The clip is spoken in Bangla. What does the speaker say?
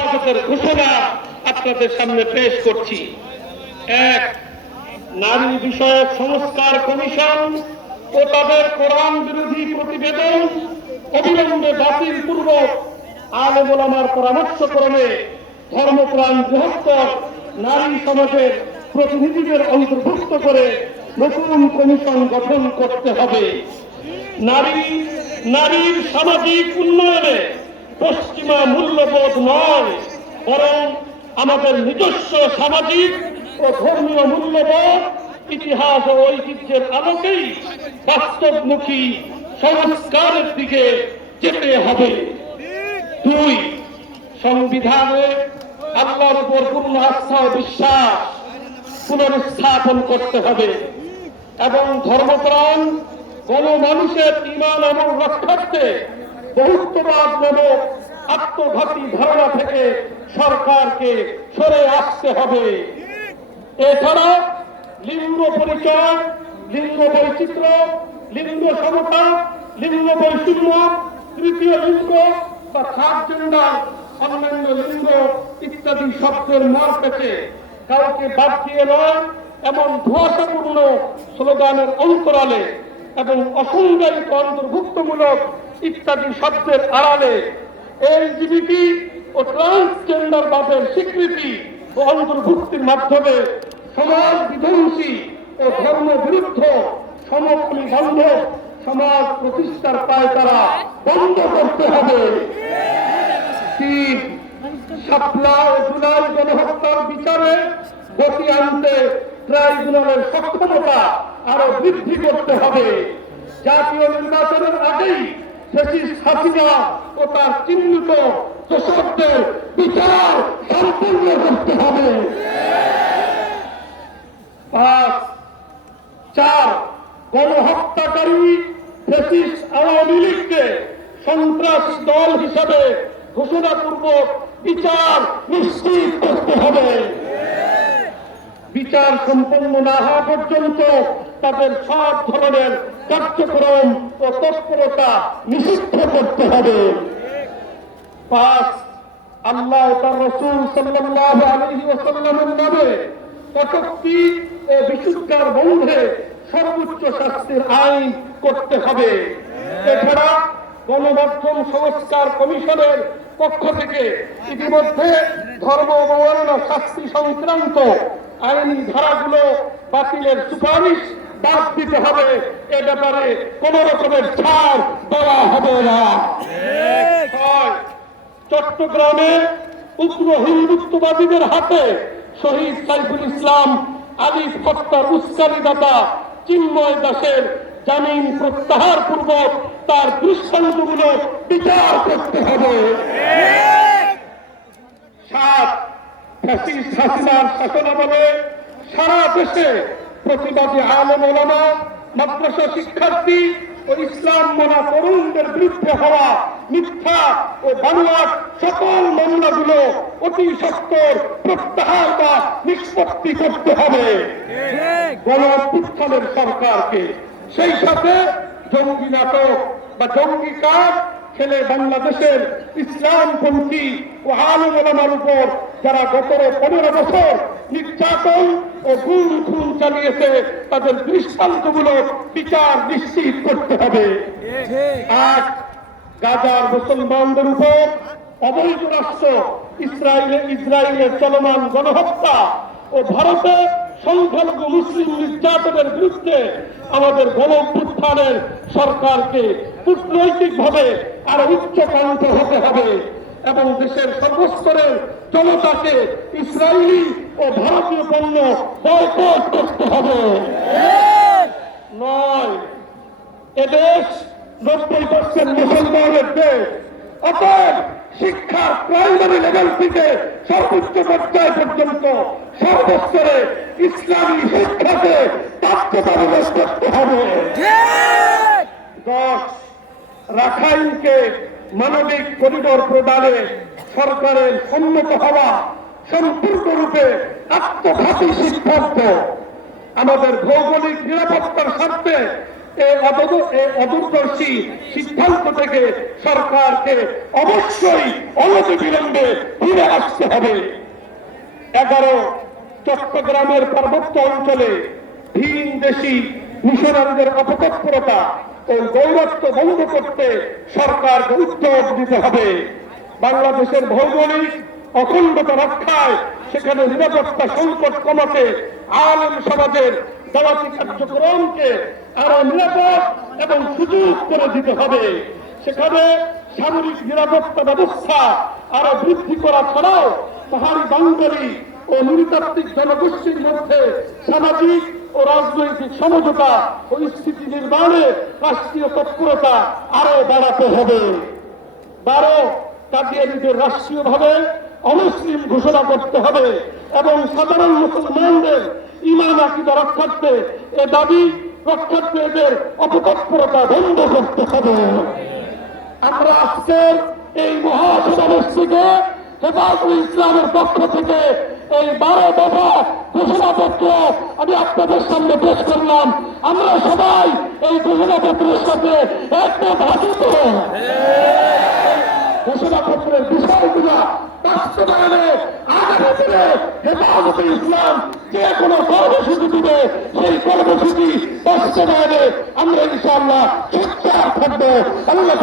ঘোষণা আপনাদের সামনে পেশ করছি। এক, নারী বিষয়ক সংস্কার কমিশন ও তাদের কোরআন বিরোধী প্রতিবেদন অবিলম্বে বাতিল পূর্বক আলেমার পরামর্শক্রমে ধর্মপ্রাণ বৃহত্তর নারী সমাজের প্রতিনিধিদের অন্তর্ভুক্ত করে নতুন কমিশন গঠন করতে হবে। নারী, নারীর সামাজিক উন্নয়নে পশ্চিমা মূল্যবোধ নয়, বরং আমাদের নিজস্ব সামাজিক ও ধর্মীয় মূল্যবোধ, ইতিহাস ও ঐতিহ্যের আলোকেই বাস্তবমুখী সংস্কারের দিকে যেতে হবে। দুই, সংবিধানে আল্লাহর উপর পূর্ণ আস্থা ও বিশ্বাস পুনরুস্থাপন করতে হবে এবং ধর্মপ্রাণ কোন মানুষের ইমান আমল রক্ষার্থে বহুত্ববাদ নামক আত্মঘাতী ধারণা থেকে সরকারকে সরে আসতে হবে। এছাড়া লিঙ্গ পরিচয়, লিঙ্গ বৈচিত্র্য, লিঙ্গ সমতা, লিঙ্গ বৈষম্য, তৃতীয় লিঙ্গ বা থার্ড জেন্ডার অন্যান্য লিঙ্গ ইত্যাদি শব্দের মার পেতে কাউকে বাদ দিয়ে নয়, এমন ধোয়াশাপূর্ণ স্লোগানের অন্তরালে এবং অসংজ্ঞায়িত অন্তর্ভুক্তমূলক ইত্যাদি শব্দের আড়ালে। এলজিবিটি ও ট্রান্সজেন্ডার বাদের স্বীকৃতি ও অন্তর্ভুক্তির মাধ্যমে সমাজ বিধ্বংসী ও ধর্ম বিরুদ্ধ সমকামী বান্ধব সমাজ প্রতিষ্ঠার পায় তারা বন্ধ করতে হবে। তিন ও জুলাই গণহত্যার বিচারে গতি আনতে ট্রাইব্যুনালের সক্ষমতা আরও বৃদ্ধি করতে হবে। জাতীয় নির্বাচনের আগেই ফেসিস হাসিনা ও তার চিহ্নিত দোষকদের বিচার সম্পূর্ণ করতে হবে। পাঁচ, চার, গণহত্যাকারী ফেসিস আওয়ামী লীগকে সন্ত্রাস দল হিসাবে ঘোষণাপূর্বক বিচার নিশ্চিত করতে হবে। বিচার সম্পন্ন না হওয়া পর্যন্ত তাদের সব ধরনের কার্যক্রম ও তৎপরতা নিষিদ্ধ করতে হবে। আল্লাহ তার রসুল সাল্লাল্লাহু আলাইহি ওয়াসাল্লামের নামে কটূক্তি ও বিশুদ্ধার বন্ধে সর্বোচ্চ শাস্তির আইন করতে হবে। এছাড়া গণমাধ্যম সংস্কার কমিশনের পক্ষ থেকে ইতিমধ্যে ধর্ম অবমাননা শাস্তি সংক্রান্ত আইনি ধারাগুলো বাতিলের সুপারিশ বাদ দিতে হবে। এ ব্যাপারে কোন রকমের ছাড় দেওয়া হবে না। চট্টগ্রামে উগ্র হিন্দুত্ববাদীদের হাতে শহীদ সাইফুল ইসলাম আলিফ হত্যার উস্কানিদাতা চিন্ময় দাসের জামিন প্রত্যাহার পূর্বক তার দৃষ্টান্তগুলো বিচার করতে হবে। হাসিনার শাসনামলে সারা দেশে প্রতিবাদী আলম ওলামা, মাদ্রাসা শিক্ষার্থী ও ইসলাম মানা তরুণদের বিরুদ্ধে হওয়া মিথ্যা ও বানোয়াট সকল মামলাগুলো অতি সত্তর প্রত্যাহার বা নিষ্পত্তি করতে হবে। গণ সরকারকে। সেই সাথে জঙ্গি নাটক বা জঙ্গি কাজ খেলে বাংলাদেশের ইসলামপন্থী ও আলম ওলামার উপর যারা গত পনেরো বছর নির্যাতন ও গুম খুন চালিয়েছে, তাদের দৃষ্টান্তগুলো বিচার নিশ্চিত করতে হবে। আট গাজার মুসলমানদের উপর অবৈধ রাষ্ট্র ইসরায়েলে ইসরায়েলের চলমান গণহত্যা ও ভারতে সংখ্যালঘু মুসলিম নির্যাতনের বিরুদ্ধে আমাদের গণ সরকারকে কূটনৈতিকভাবে আরও উচ্চ কণ্ঠ হতে হবে এবং দেশের সর্বস্তরের জনতাকে ইসরায়েলি ও ভারতীয় পণ্য বয়কট করতে হবে। নয় এদেশ নব্বই পার্সেন্ট মুসলমানের দেশ অতএব শিক্ষার প্রাইমারি লেভেল থেকে সর্বোচ্চ পর্যায় পর্যন্ত সর্বস্তরে ইসলামী শিক্ষাকে বাধ্যতামূলক করতে হবে। দশ রাখাইনকে মানবিক করিডোর প্রদানে সরকারের সম্মত হওয়া সম্পূর্ণরূপে আত্মঘাতী সিদ্ধান্ত। আমাদের ভৌগোলিক নিরাপত্তার স্বার্থে অদূরদর্শী সিদ্ধান্ত থেকে সরকারকে অবশ্যই অনতি বিলম্বে ফিরে আসতে হবে। এগারো, চট্টগ্রামের পার্বত্য অঞ্চলে ভিন দেশি মিশনারিদের অপতৎপরতা ও গৌরত্ব বন্ধ করতে সরকারকে উদ্যোগ দিতে হবে। বাংলাদেশের ভৌগোলিক অখণ্ডতা রক্ষায় সেখানে নিরাপত্তা সংকট কমাতে আলম সমাজের দাওয়াতি কার্যক্রমকে আরও নিরাপদ এবং সুযোগ করে দিতে হবে। সেখানে সামরিক নিরাপত্তা ব্যবস্থা আরও বৃদ্ধি করা ছাড়াও পাহাড়ি বাঙ্গালি ও নৃতাত্ত্বিক জনগোষ্ঠীর মধ্যে সামাজিক ও রাজনৈতিক সমঝোতা ও স্থিতি নির্মাণে রাষ্ট্রীয় তৎপরতা আরও বাড়াতে হবে। বারো কাদিয়ানিদের রাষ্ট্রীয়ভাবে অমুসলিম ঘোষণা করতে হবে এবং সাধারণ মুসলমানদের ইমান আকিদা রক্ষার্থে এ দাবি রক্ষার্থে এদের অপতৎপরতা বন্ধ করতে হবে। আমরা আজকের এই মহাসমাবেশটিকে হেফাজুল ইসলামের পক্ষ থেকে এই বারো দফা ঘোষণাপত্র আমি আপনাদের সামনে পেশ করলাম। আমরা সবাই এই ঘোষণাপত্রের সাথে একমত হাসিত ঘোষণাপত্রের বিষয়গুলো বাস্তবায়নে যে আমরা ইনশাআল্লাহ সোচ্চার থাকব। আল্লাহ